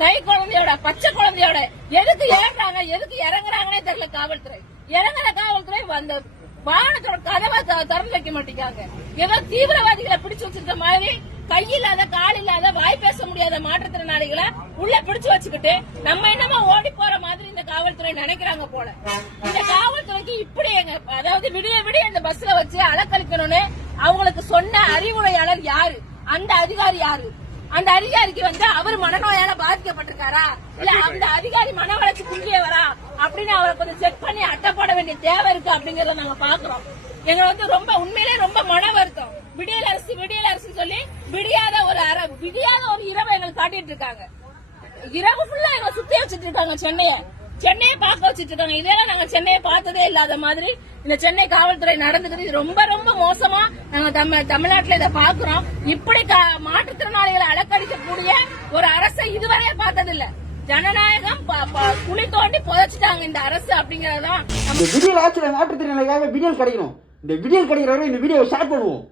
கை குழந்தையோட பச்சை குழந்தையோட எதுக்கு ஏறாங்க எதுக்கு இறங்குறாங்கன்னே தெரியல. காவல்துறை இறங்குற காவல்துறை அந்த வாகனத்தோட கதவை திறந்து வைக்க மாட்டேங்காங்க. ஏதோ தீவிரவாதிகளை பிடிச்சு வச்சிருக்க மாதிரி கையில்லாத கால் இல்லாத வாய் பேச முடியாத மாற்றுத்திறனாளிகளை உள்ள பிடிச்சு வச்சுக்கிட்டு நம்ம என்னமோ ஓடி போற மாதிரி இந்த காவல்துறை நினைக்கிறாங்க போல. இந்த காவல்துறைக்கு இப்படி அதாவது விடிய விடிய இந்த பஸ்ல வச்சு அலக்கழிக்கணும்னு அவங்களுக்கு சொன்ன அறிவுரையாளர் யாரு? அந்த அதிகாரி யாரு? அந்த அதிகாரிக்கு அவர் மனநோயால பாதிக்கப்பட்டிருக்காரா இல்ல அந்த அதிகாரி மன வளர்ச்சி குன்றியவரா அப்படின்னு அவரை கொஞ்சம் செக் பண்ணி அட்டப்பட வேண்டிய தேவை இருக்கு அப்படிங்கறத நாங்க பாக்குறோம். எங்க ரொம்ப உண்மையிலே ரொம்ப மன வருத்தம். விடியல் அரசு சொல்லி விடியாத ஒரு இரவு எங்களுக்கு காட்டிட்டு இருக்காங்க. இரவு ஃபுல்லா எங்க சுத்தி வச்சுட்டு இருக்காங்க. சென்னையை பார்க்க வச்சுட்டு இருக்காங்க. இதெல்லாம் நாங்க சென்னையை பார்த்ததே இல்லாத மாதிரி இந்த சென்னை காவல்துறை நடந்துக்கிறது ரொம்ப ரொம்ப மோசமா நாங்க தமிழ்நாட்டுல இதை பாக்குறோம். இப்படி மாற்றுத்திறனாளிகளை அலக்கடிக்கக்கூடிய ஒரு அரசை இதுவரையே பார்த்ததில்ல. ஜனநாயகம் குழி தோண்டி புதைச்சிட்டாங்க இந்த அரசு அப்படிங்கறதுதான். இந்த விடியல் ஆட்சியில மாற்றுத்திறனாளிக்காக விடியல் கிடைக்கணும். இந்த விடியல் கிடைக்கிற வரை இந்த வீடியோவை ஷேர் பண்ணுவோம்.